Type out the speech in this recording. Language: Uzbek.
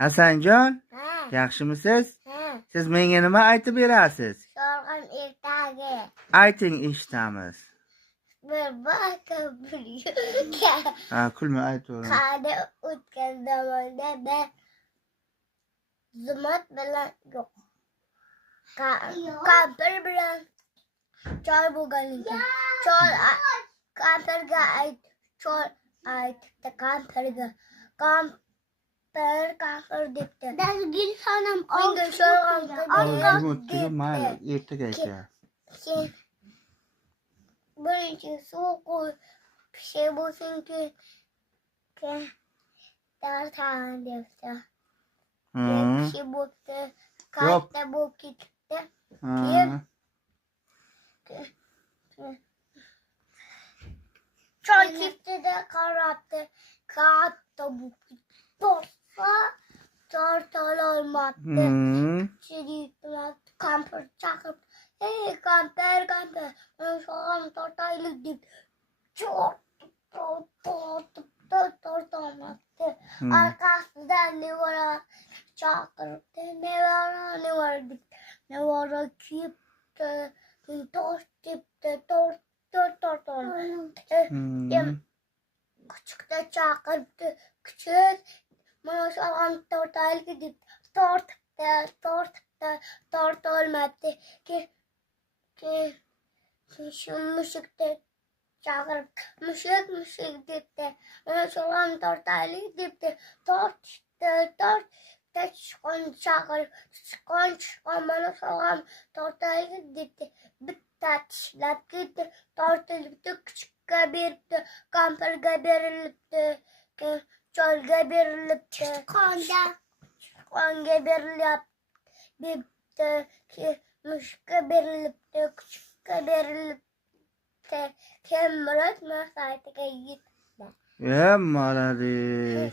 Hasanjon, Ha, yaxshimisiz? ha. Siz menga nima aytib berasiz? Sorg'in ertagi. Ayting, eshitamiz. Bir baka bir yo'lga. Ha, kulma, aytaver. Qani o'tgan zamonda bir Zumat bilan yo'q. Kampir bilan chol bo'lgan ekan. Chol kampirga chol aytibdi kampirga. Kampir debdi. Dazgil sanam menga sho'rg'am O'tdi, mayli, ertaga aytayapti. Sen birinchi suv qo'y pishi bo'lsinki tartan debdi. Pishi bo'pti, katta bo'lib ketibdi. Chol ketdi-da qarabdi, katta bo'lib ketdi. Tortololmabdi. Kampir chaqirib, ey kampir, mana sho'rg'am tortaylik deb tortolmabdi. Arkasidan nevara chaqiribdi, nevara deb. Nevara kelibdi, tosh tepdi, tortolmabdi. Kuchukda chaqiribdi, kuchuk, mana sho'rg'am tortaylik deb tortibdi, tortolmabdi. Shu mushukni chaqirib, mushuk debdi, mana sho'rg'am tortaylik debdi, tortibdi. Sichqon chaqirib, sichqon, mana sho'rg'am tortaylik debdi, bitta tishlab ketdi, tortilibdi, kuchukka beribdi, kampirga berilibdi, cholga berilibdi, sichqonga berilyapti, mushukka berilibdi, kuchukka berilibdi. Keyin Murod masaytiga yetdi. Молодец.